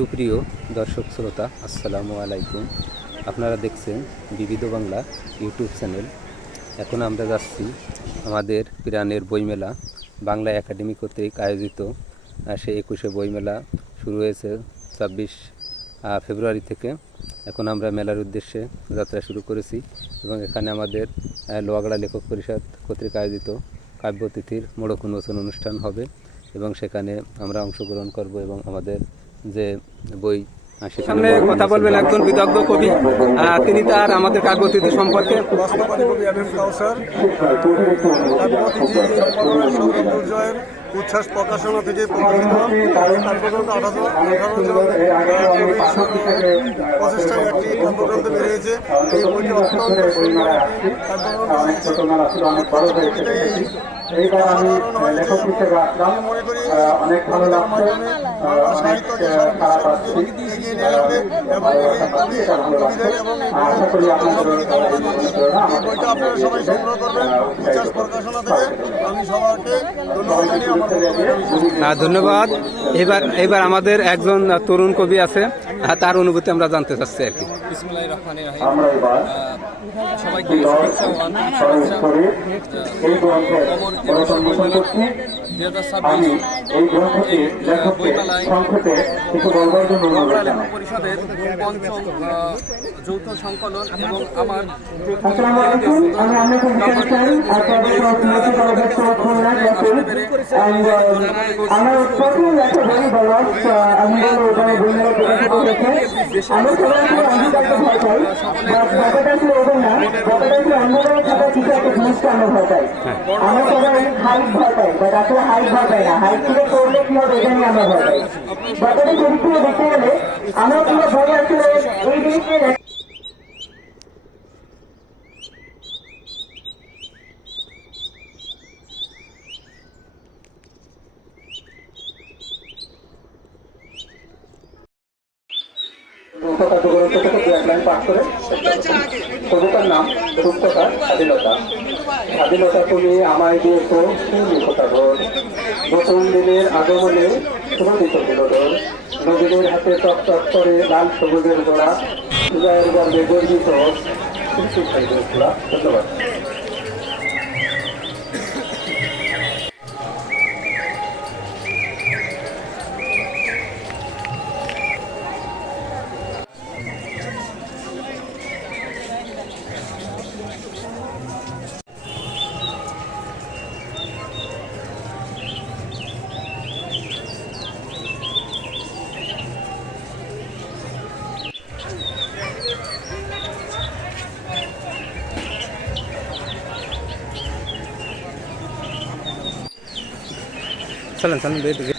সুপ্রিয় দর্শক শ্রোতা, আসসালামু আলাইকুম। আপনারা দেখছেন বিবিধ বাংলা ইউটিউব চ্যানেল। এখন আমরা যাচ্ছি আমাদের প্রাণের বইমেলা বাংলা একাডেমি কর্তৃক আয়োজিত সেই 21শে বইমেলা শুরু হয়েছে 26 ফেব্রুয়ারি থেকে। এখন আমরা মেলার উদ্দেশ্যে যাত্রা শুরু করেছি এবং এখানে আমাদের লোহাগড়া লেখক পরিষদ কর্তৃক আয়োজিত কাব্যতিথির মোড়ক উন্মোচন অনুষ্ঠান হবে এবং সেখানে আমরা অংশগ্রহণ করব এবং আমাদের যে বই সামনে কথা বলবেন একজন বিদগ্ধ কবি, তিনি তার আমাদের কাব্যতিথি সম্পর্কে। উচ্ছ্বাস প্রকাশনা থেকে প্রকাশিত প্রচেষ্টায় একটি কাব্যগ্রন্থ বেরিয়েছে। এই বইটি অত্যন্ত সুন্দর একটি কাব্যগ্রন্থ আমি মনে করি কবিতার মাধ্যমে বাংলা সাহিত্যকে এগিয়ে নিয়ে যাবে এবং এই বইটা আপনারা সবাই সংগ্রহ করবেন উচ্ছ্বাস প্রকাশনা থেকে। আমি সবাইকে ধন্যবাদ জানিয়ে আমার ধন্যবাদ। এবার আমাদের একজন তরুণ কবি আছে, তার অনুভূতি আমরা জানতে চাচ্ছি আর কি। বিসমিল্লাহির রহমানির রহিম। সবাইকে শুভেচ্ছা ও আন্তরিক শুভেচ্ছা। এই বইমেলায় লোহাগড়া লেখক পরিষদের পঞ্চম যৌথ সংকলন এবং আমার কবিতার নাম রূপকথা স্বাধীনতা। স্বাধীনতা তুমি আমায় দিয়েছ সুলিখতা ঘর, নতুন দিনের আগমনে সুরক্ষিত বিনোদন, নবীনের হাতে চকচক করে লাল সবুজের গোড়া, হৃদয়ের গর্বে গর্বিত। ধন্যবাদ। চলেন বেরিয়ে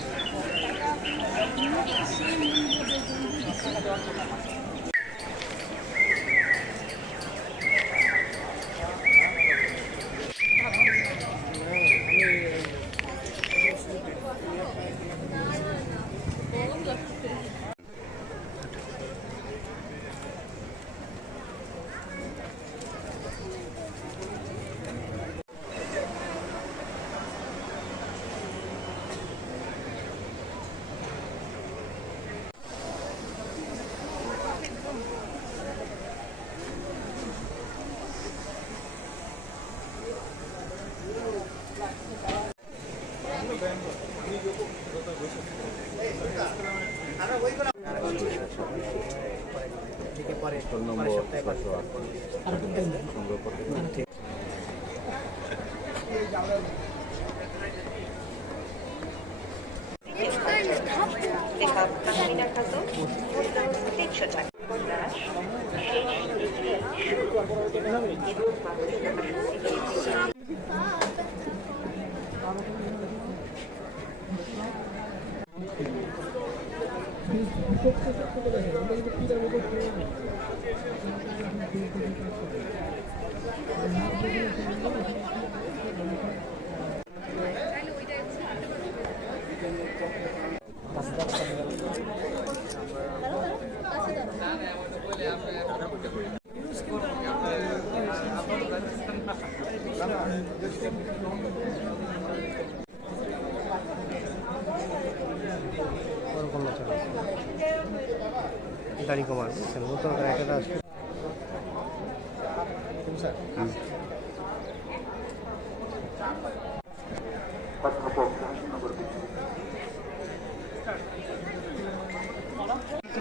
দাড়ি কমার বুঝছেন নতুন করে একটা আসবে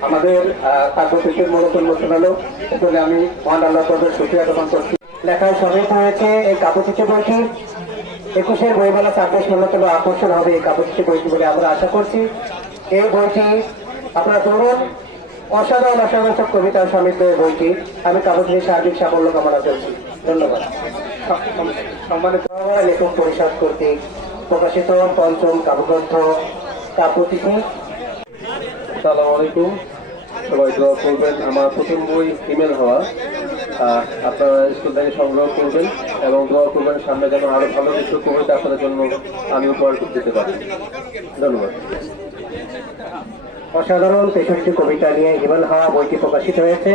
আমাদের কাব্যচিত্রের মূলত উন্মোচন হলো এজন্য আমি মহান আল্লাহ তাআলার শুকরিয়া জ্ঞাপন করছি। লেখায় সমৃদ্ধ হয়েছে এই কাব্যচিত্র বইটি। 21 বইমেলা ছাব্বিশ অন্যতম আকর্ষণ হবে এই কাব্যচিত্র বইটি বলে আমরা আশা করছি। এই বইটি আপনারা ধরুন অসাধারণ অসাধারণ সব কবিতা সমৃদ্ধ এই বইটি। আমি কাব্যচিত্রের সার্বিক সাফল্য কামনা করছি। ধন্যবাদ। সম্মানিত লেখক পরিষদ কর্তৃক প্রকাশিত পঞ্চম কাব্যগ্রন্থ কাব্যচিত্র। আসসালামু আলাইকুম, সবাই দোয়া করবেন। আমার প্রথম বই হিমেল হওয়া আপনারা স্কুল থেকে সংগ্রহ করবেন এবং দোয়া করবেন সামনে যেন আরো ভালো কিছু কবিতা আপনাদের জন্য আমি উপহার দিতে পারি। ধন্যবাদ। অসাধারণ 63 কবিতা নিয়ে হিমেল হাওয়া বইটি প্রকাশিত হয়েছে।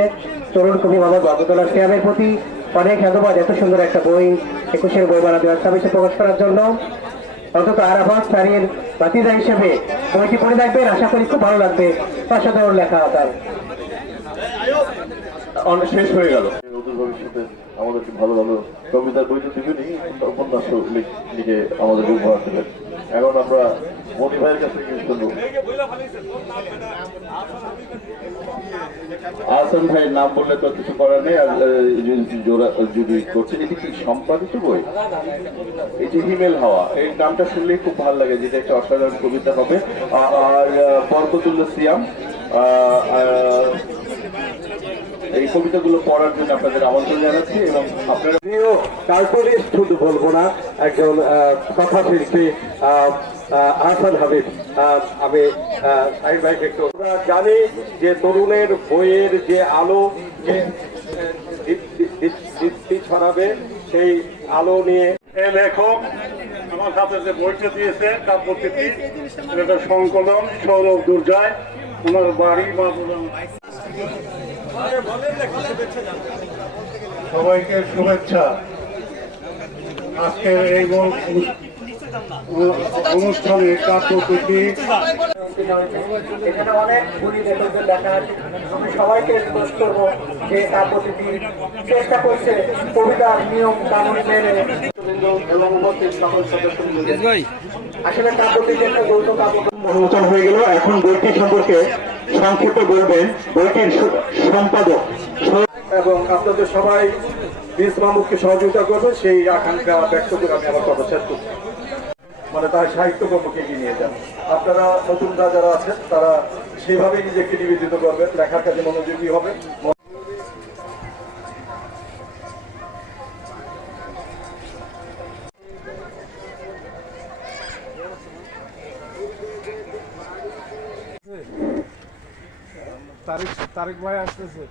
তরুণ কবি মোহাম্মদ বরকতুল্লাহ সিয়ামের প্রতি অনেক ধন্যবাদ। এত সুন্দর একটা বই 21 বইমেলা 2026 প্রকাশ করার জন্য। অন্তত আরাফাত সারির বাতিজা হিসেবে বইটি পড়ে দেখবেন, আশা করি খুব ভালো লাগবে। অসাধারণ লেখা তার। অনেক শেষ হয়ে গেল। অদূর ভবিষ্যতে আমাদেরকে ভালো ভালো কবিতার বই তো দিবেনই, উপন্যাস লিখে আমাদেরকে উপহার দেবেন। এখন আমরা মনি ভাইয়ের কাছে কিছু শুনবো। আহসান ভাইয়ের নাম বললে তো কিছু করার নেই, আর জোড়া যদি করছে। এটি কি সম্পাদিত বই? এটি হিমেল হাওয়া, এই নামটা শুনলেই খুব ভালো লাগে, যেটা একটা অসাধারণ কবিতা হবে। আর বরকতুল্লাহ সিয়াম এই কবিতাগুলো পড়ার জন্য আপনাদের আমন্ত্রণ জানাচ্ছি। এবং আপনারা কাল্পনিক শুধু বলবো না, একজন কথা শিল্পী আহসান হাবিব। আমি সাহিদ ভাইকে একটু জানি যে তরুণের বইয়ের যে আলো যে দীপ্তি ছড়াবে, সেই আলো নিয়ে এই লেখক আমার হাতে যে বইটা দিয়েছে কাব্যচিত্র, এটা সংকলন সৌরভ দুর্জয়, ওনার বাড়ি মাগুরা। সবাইকে শুভেচ্ছা। আজকের এই অনুষ্ঠানে কাব্যচিত্র এখানে অনেক গুণী লেখকদের দেখা আছে। আমি সবাইকে রিকোয়েস্ট করবো যে কাব্যচিত্র চেষ্টা করছে কবিতার নিয়ম কানুন মেনে এবং উপস্থিত সকল সদস্য আসলে কাব্যচিত্র একটা গৌত কাব্য উন্মোচন হয়ে গেল। এখন বইটি সম্পর্কে সংক্ষেপে বলবেন বইটির সম্পাদক এবং আপনাদের সবাই বিশ মাহমুদকে সহযোগিতা করবে, সেই আকাঙ্ক্ষা ব্যক্ত করে আমি আমার কথা শেষ করছি। মানে তার সাহিত্যকর্মকে এগিয়ে নিয়ে যান। আপনারা নতুনরা যারা আছেন তারা সেইভাবেই নিজেকে নিবেদিত করবেন, লেখার কাজে মনোযোগী হবে। তারিক ভাই আসতেছে।